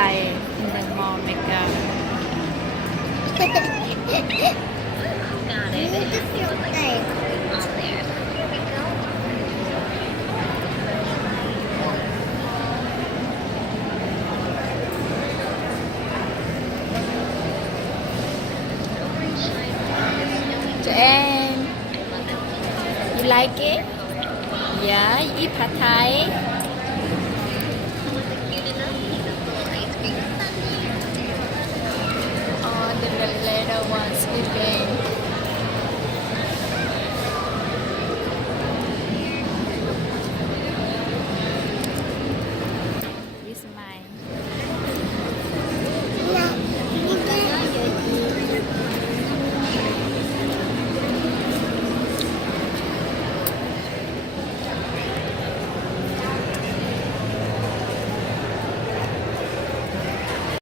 Thai in the mall Mecca. Got it. On there. Here we go. Joanne, you like it? Yeah, you eat pad Thai? Oh, the little one sleeping.